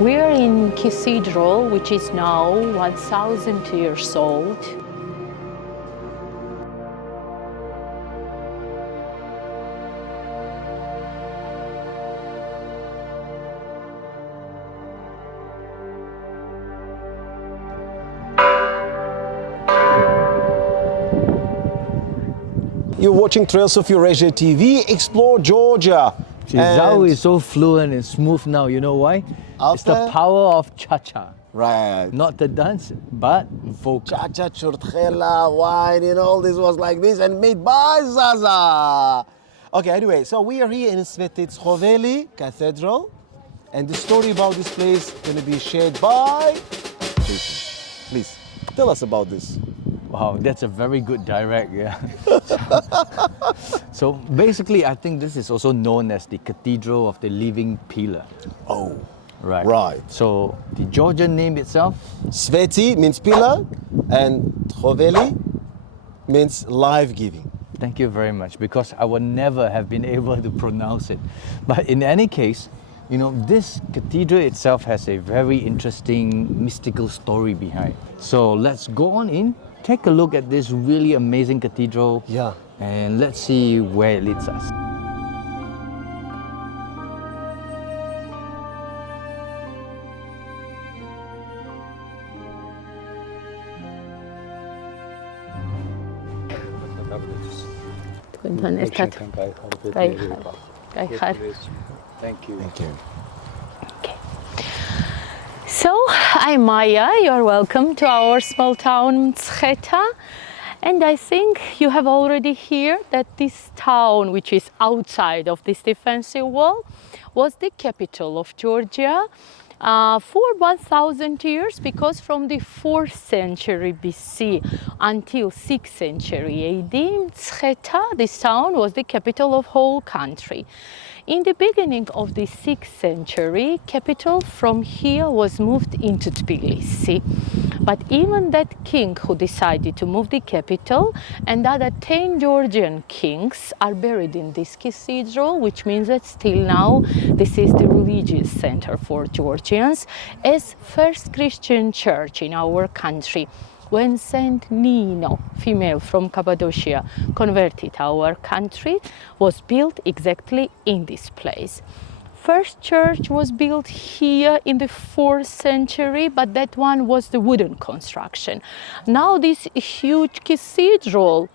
We are in cathedral, which is now 1,000 years old. You're watching Trails of Eurasia TV, Explore Georgia. Zhao is so fluent and smooth now, you know why? It's the power of cha-cha. Right. Not the dance, but vocal. Cha-cha, churtkhela, wine, and all this was like this and made by Zaza. Okay, anyway, so we are here in Svetitskhoveli Cathedral, and the story about this place is going to be shared by Jason. Please, tell us about this. Wow, that's a very good direct, yeah. So basically, I think this is also known as the Cathedral of the Living Pillar. Oh, right. Right. So the Georgian name itself? Sveti means pillar, and Tskhoveli means life-giving. Thank you very much, because I would never have been able to pronounce it. But in any case, you know, this cathedral itself has a very interesting mystical story behind. So let's go on in. Take a look at this really amazing cathedral. Yeah. And let's see where it leads us. Thank you. Thank you. So, I'm Maya, you're welcome to our small town Mtskheta. And I think you have already heard that this town, which is outside of this defensive wall, was the capital of Georgia for 1,000 years, because from the 4th century BC until 6th century AD, Mtskheta, this town, was the capital of whole country. In the beginning of the 6th century, capital from here was moved into Tbilisi. But even that king who decided to move the capital and other 10 Georgian kings are buried in this cathedral, which means that still now this is the religious center for Georgians, as first Christian church in our country. When St Nino, female from Cappadocia, converted our country, was built exactly in this place. First church was built here in the 4th century, but that one was the wooden construction. Now this huge cathedral,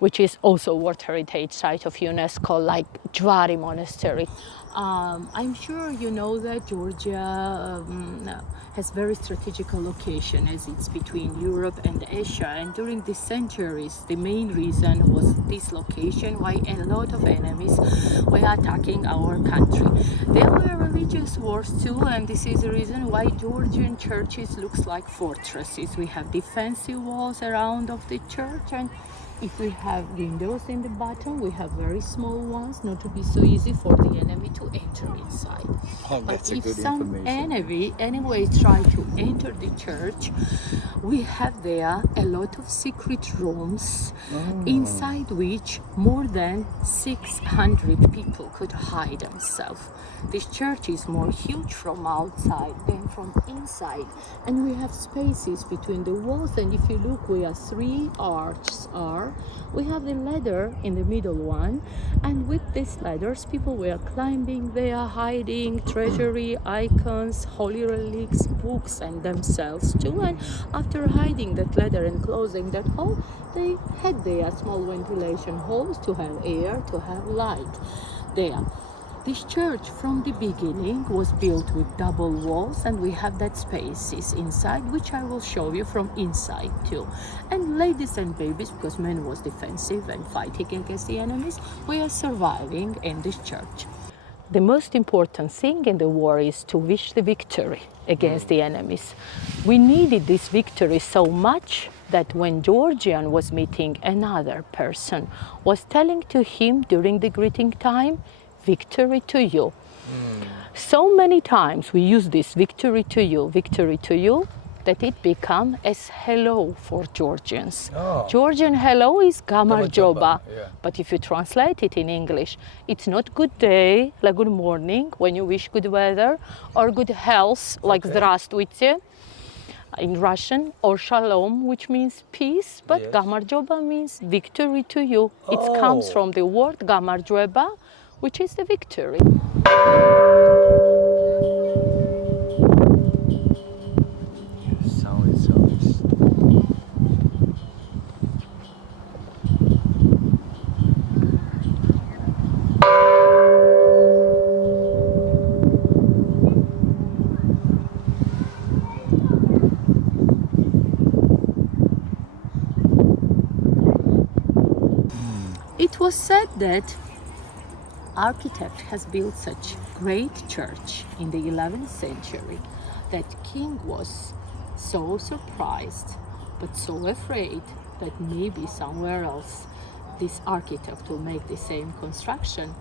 which is also World Heritage Site of UNESCO, like Jvari Monastery. I'm sure you know that Georgia has very strategical location, as it's between Europe and Asia, and during these centuries the main reason was this location why a lot of enemies were attacking our country. There were religious wars too, and this is the reason why Georgian churches looks like fortresses. We have defensive walls around of the church, and if we have windows in the bottom, we have very small ones, not to be so easy for the enemy to enter inside. But if some enemy anyway try to enter the church, we have there a lot of secret rooms inside which more than 600 people could hide themselves. This church is more huge from outside than from inside, and we have spaces between the walls, and if you look where 3 arches are, we have the ladder in the middle one, and with these ladders people were climbing there, hiding treasury, icons, holy relics, books, and themselves too. And after hiding that ladder and closing that hole, they had their small ventilation holes to have air, to have light there. This church from the beginning was built with double walls, and we have that spaces inside, which I will show you from inside too. And ladies and babies, because men was defensive and fighting against the enemies, we are surviving in this church. The most important thing in the war is to wish the victory against the enemies. We needed this victory so much that when Georgian was meeting another person, was telling to him during the greeting time, victory to you. So many times we use this victory to you, that it became as hello for Georgians. Oh. Georgian hello is Gamarjoba, gamarjoba, yeah. but if you translate it in English, it's not good day, like good morning, when you wish good weather, or good health, like Okay. здравствуйте in Russian, or shalom, which means peace, but Yes. gamarjoba means victory to you. It comes Oh. from the word gamarjoba, which is the victory. Sound itself is... It was said that architect has built such great church in the 11th century that king was so surprised but so afraid that maybe somewhere else this architect will make the same construction,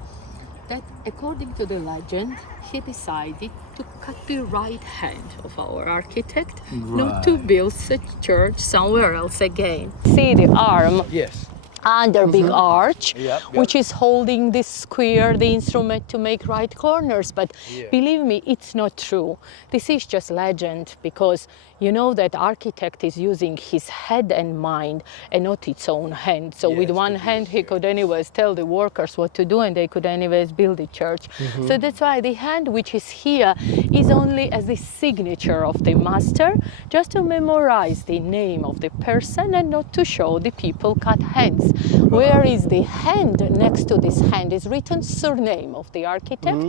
that according to the legend he decided to cut the right hand of our architect, not to Right. build such church somewhere else again. See the arm Yes. under big arch, Yep, which is holding this square, the instrument to make right corners. But Yeah. believe me, it's not true. This is just legend, because you know that architect is using his head and mind and not its own hand. So with Yes, one to hand, build, he could anyways tell the workers what to do, and they could anyways build the church. So that's why the hand which is here is only as the signature of the master, just to memorize the name of the person and not to show the people cut hands. Where is the hand next to this hand is written surname of the architect,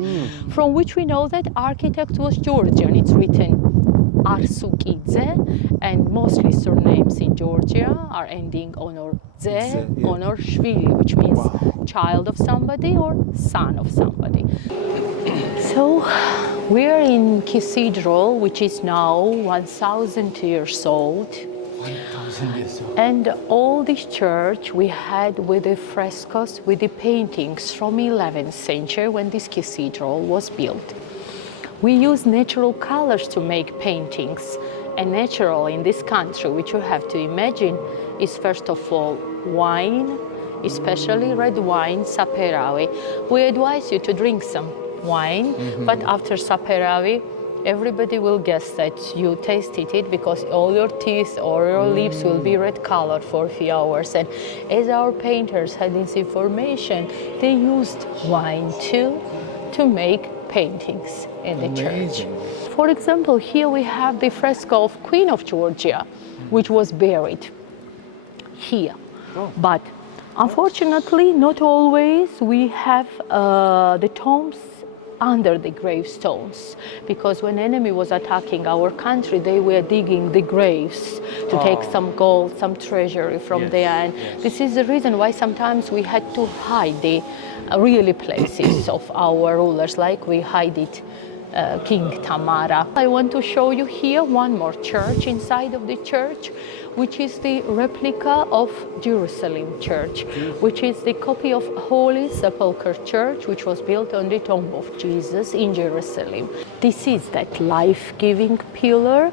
from which we know that architect was Georgian. It's written Arsukidze, and mostly surnames in Georgia are ending on or ze, yeah. on or shvili, which means child of somebody or son of somebody. So we are in cathedral, which is now 1,000 years old. 1,000 years old. And all this church we had with the frescoes, with the paintings from 11th century when this cathedral was built. We use natural colors to make paintings. And natural in this country, which you have to imagine, is first of all wine, especially red wine, saperavi. We advise you to drink some wine, but after saperavi, everybody will guess that you tasted it, because all your teeth or your lips will be red colored for a few hours. And as our painters had this information, they used wine too to make paintings in the church. For example, here we have the fresco of Queen of Georgia, which was buried here. But unfortunately, not always we have the tombs under the gravestones, because when enemy was attacking our country, they were digging the graves to take some gold, some treasury from there. And this is the reason why sometimes we had to hide the really places of our rulers, like we hide it King Tamara. I want to show you here one more church inside of the church, which is the replica of Jerusalem Church, which is the copy of Holy Sepulchre Church, which was built on the tomb of Jesus in Jerusalem. This is that life-giving pillar,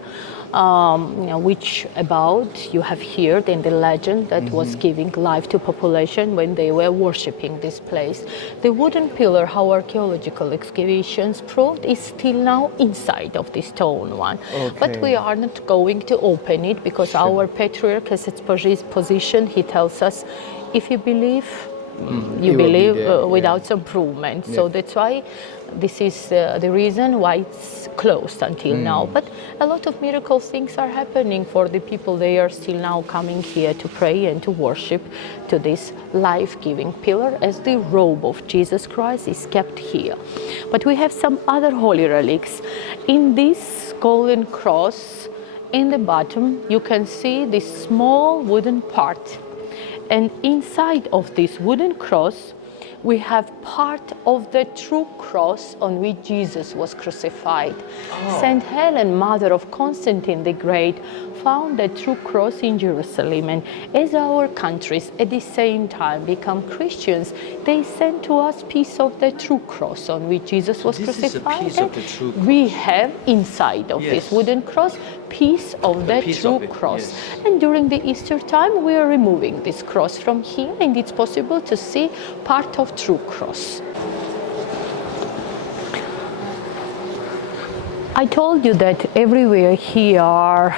which about you have heard in the legend that was giving life to population when they were worshipping this place. The wooden pillar, how archaeological excavations proved, is still now inside of the stone one. But we are not going to open it, because our patriarch has its position. He tells us, if you believe, you believe without some proof. So that's why this is the reason why it's closed until now. But a lot of miracle things are happening for the people. They are still now coming here to pray and to worship to this life-giving pillar, as the robe of Jesus Christ is kept here. But we have some other holy relics. In this golden cross, in the bottom, you can see this small wooden part. And inside of this wooden cross, we have part of the true cross on which Jesus was crucified. St. Helen, mother of Constantine the Great, found the true cross in Jerusalem. And as our countries at the same time become Christians, they sent to us piece of the true cross on which Jesus was crucified. Is a piece of the true cross. We have inside of this wooden cross piece of the true cross. And during the Easter time, we are removing this cross from here, and it's possible to see part of true cross. I told you that everywhere here are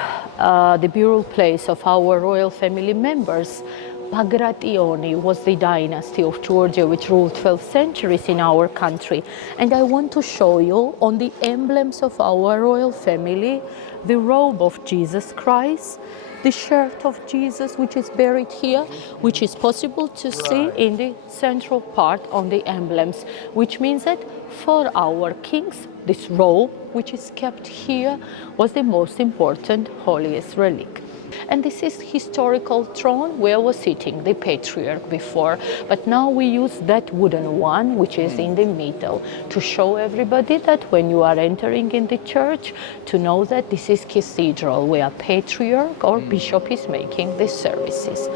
the burial place of our royal family members. Bagrationi was the dynasty of Georgia which ruled 12 centuries in our country. And I want to show you on the emblems of our royal family the robe of Jesus Christ, the shirt of Jesus which is buried here, which is possible to see in the central part on the emblems, which means that for our kings, this robe, which is kept here, was the most important, holiest relic. And this is historical throne where was sitting the patriarch before, but now we use that wooden one, which is in the middle, to show everybody that when you are entering in the church, to know that this is cathedral where patriarch or bishop is making the services.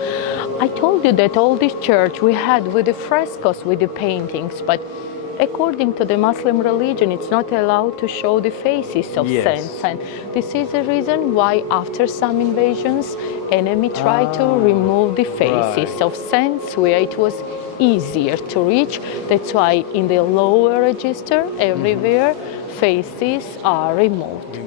I told you that all this church we had with the frescoes, with the paintings, but according to the Muslim religion, it's not allowed to show the faces of saints, and this is the reason why after some invasions, enemy tried to remove the faces of saints where it was easier to reach. That's why in the lower register, everywhere, faces are removed.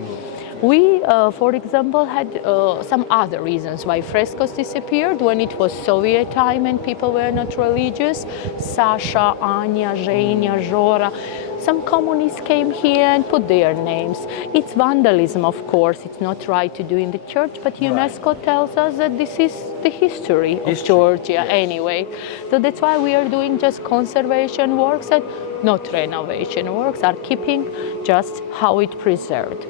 We, for example, had some other reasons why frescoes disappeared when it was Soviet time and people were not religious. Sasha, Anya, Zhenya, Zhora. Some communists came here and put their names. It's vandalism, of course. It's not right to do in the church, but UNESCO tells us that this is the history of Georgia anyway. So that's why we are doing just conservation works and not renovation works, are keeping just how it preserved.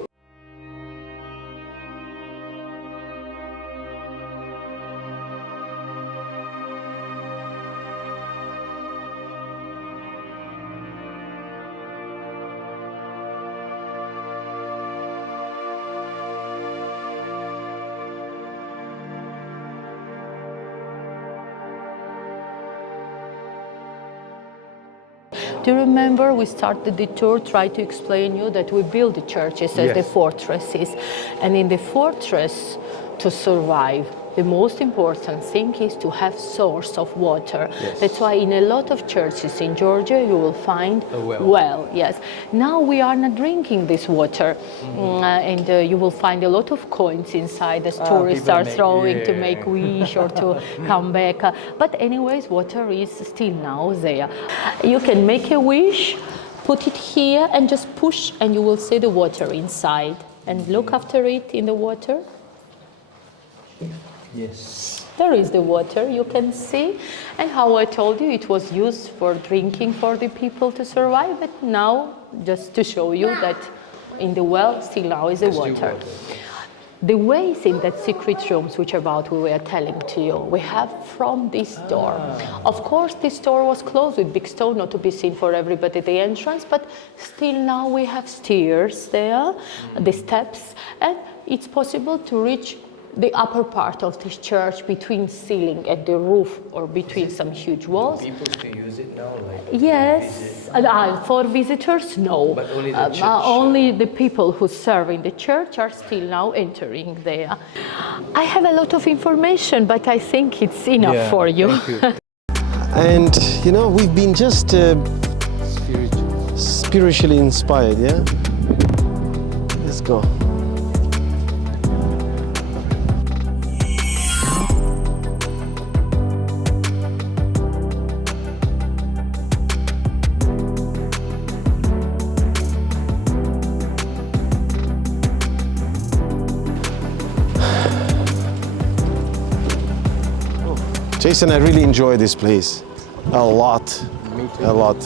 Do you remember we started the tour, tried to explain you that we build the churches as the fortresses. And in the fortress, to survive, the most important thing is to have source of water. That's why in a lot of churches in Georgia you will find a well. Now we are not drinking this water, and you will find a lot of coins inside as tourists are throwing to make wish or to come back. But anyways, water is still now there. You can make a wish, put it here and just push and you will see the water inside. And look after it in the water. Yes. There is the water, you can see. And how I told you, it was used for drinking for the people to survive, but now, just to show you that in the well, still now is the water. The ways in that secret rooms, which about we were telling to you, we have from this door. Of course, this door was closed with big stone, not to be seen for everybody, the entrance, but still now we have stairs there, the steps, and it's possible to reach the upper part of this church between ceiling and the roof or between some huge walls. People can use it now? Yes, for visitors, no. But only the church? Only the people who serve in the church are still now entering there. I have a lot of information, but I think it's enough for you. And, you know, we've been just spiritually inspired, yeah? Let's go. Jason, I really enjoy this place a lot. Me too. A lot.